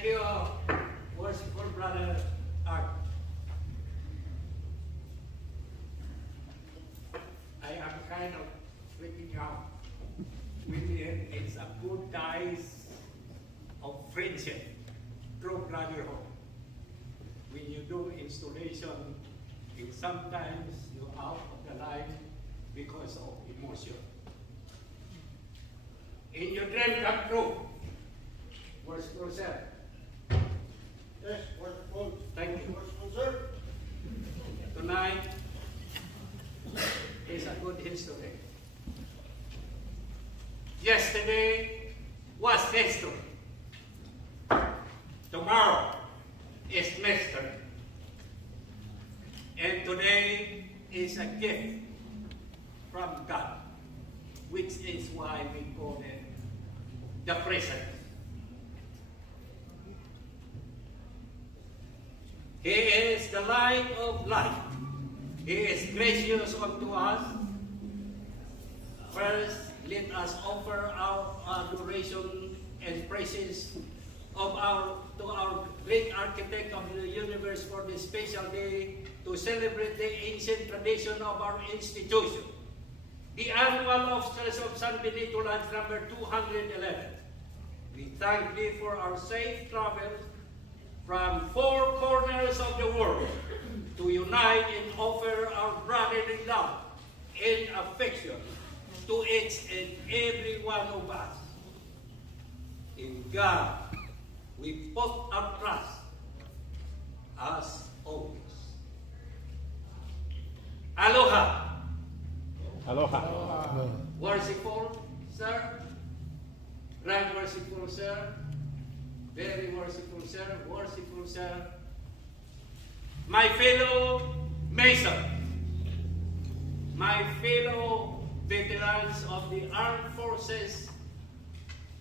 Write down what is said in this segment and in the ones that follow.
Thank you, worshipful brother Art. I am kind of freaking out. It's a good ties of friendship, true brotherhood. When you do installation, sometimes you're out of the line because of emotion. In your dream come true. Worshipful sir. Yes, worshipful. Thank you. Worshipful sir. Tonight is a good history. Yesterday was history. Tomorrow is mystery. And today is a gift from God, which is why we call it the present. He is the light of life. He is gracious unto us. First, let us offer our adoration and praises to our great architect of the universe for this special day to celebrate the ancient tradition of our institution, the annual officers of San Benito Lodge number 211. We thank thee for our safe travels from four corners of the world to unite and offer our brotherly love and affection to each and every one of us. In God, we put our trust as always. Aloha. Aloha. Worshipful sir, right worshipful sir, very worshipful sir, my fellow Masons, my fellow veterans of the Armed Forces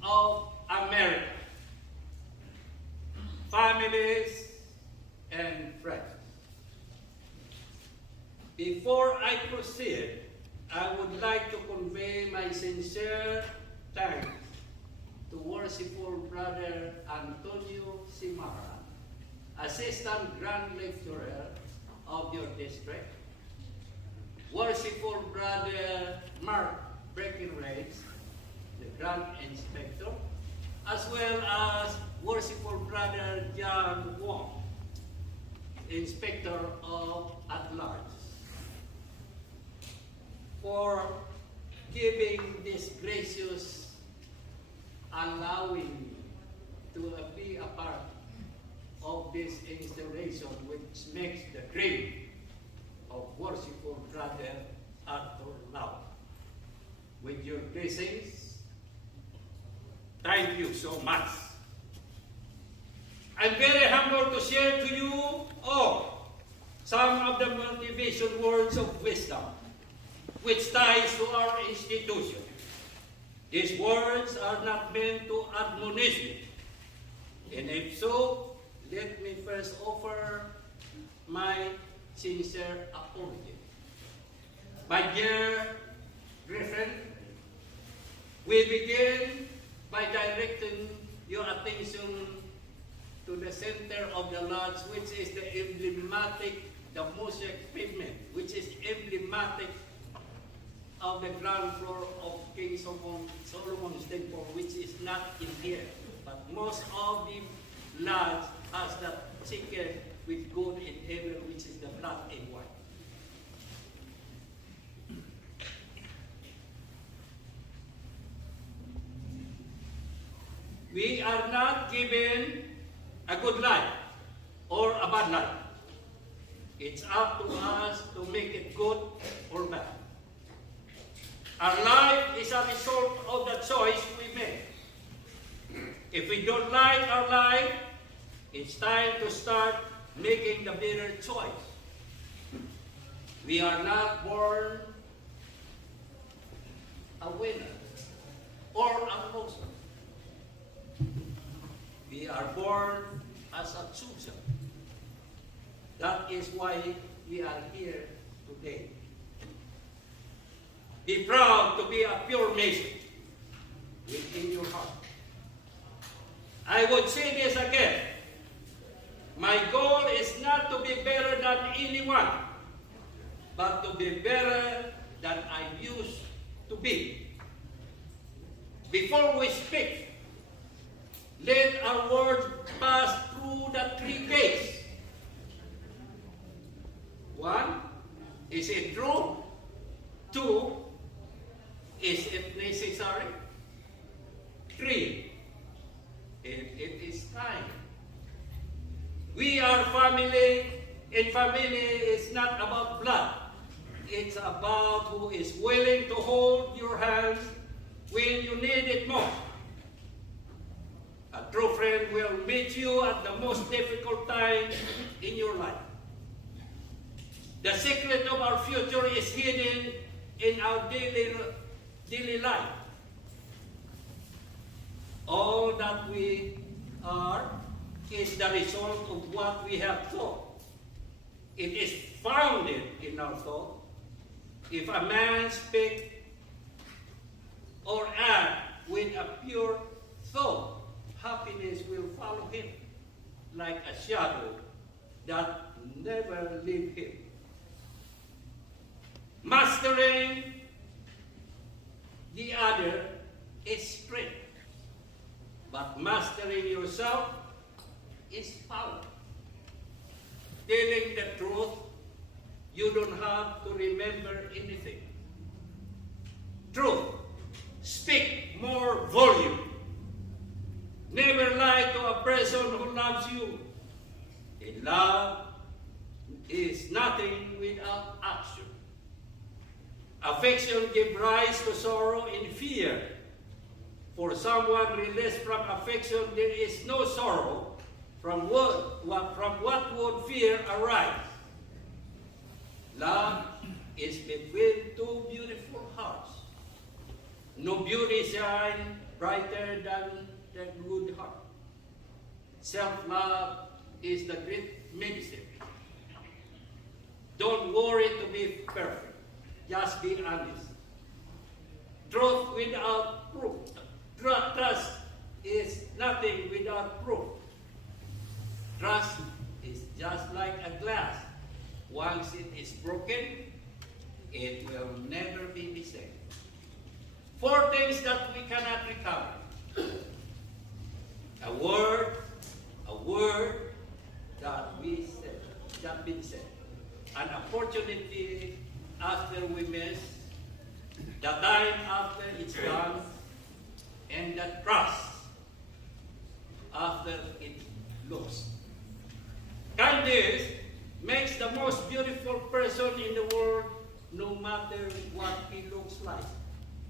of America, families and friends. Before I proceed, I would like to convey my sincere thanks to worshipful brother Antonio Simara, Assistant Grand Lecturer of your district, worshipful brother Mark Breckenridge, the Grand Inspector, as well as worshipful brother John Wong, Inspector of at Large, for giving this gracious allowing me to be a part of this installation, which makes the dream of worshipful brother Arthur Lau. With your blessings, thank you so much. I'm very humbled to share to you all some of the motivation words of wisdom which ties to our institution. These words are not meant to admonish you. And if so, let me first offer my sincere apology. My dear Griffin, we begin by directing your attention to the center of the lodge, which is the emblematic, the mosaic pavement, which is emblematic of the ground floor of King Solomon's temple, which is not in here. But most of the lodge has that ticket with gold and emerald, which is the black and white. We are not given a good life or a bad life. It's up to us to make it good or bad. Our life is a result of the choice we make. If we don't like our life, it's time to start making the better choice. We are not born a winner or a loser. We are born as a chooser. That is why we are here today. Be proud to be a pure Mason within your heart. I would say this again. My goal is not to be better than anyone, but to be better than I used to be. Before we speak, let our words pass through the three gates. One, is it true? Two, is it necessary? Three, if it is time. We are family, and family is not about blood. It's about who is willing to hold your hands when you need it most. A true friend will meet you at the most difficult time in your life. The secret of our future is hidden in our daily life. All that we are is the result of what we have thought. It is founded in our thought. If a man speak or act with a pure thought, happiness will follow him like a shadow that never leave him. Mastering the other is strength, but mastering yourself is power. Telling the truth, you don't have to remember anything. Truth, speak more volume. Never lie to a person who loves you. And love is nothing without action. Affection gives rise to sorrow and fear. For someone released from affection, there is no sorrow. From what would fear arise? Love is between two beautiful hearts. No beauty shines brighter than the good heart. Self-love is the great medicine. Don't worry to be perfect. Just be honest. Truth without proof. Trust is nothing without proof. Trust is just like a glass. Once it is broken, it will never be the same. Four things that we cannot recover. A word that been said. An opportunity after we miss, the time after it's done, and the trust after it's lost. Kindness makes the most beautiful person in the world, no matter what he looks like.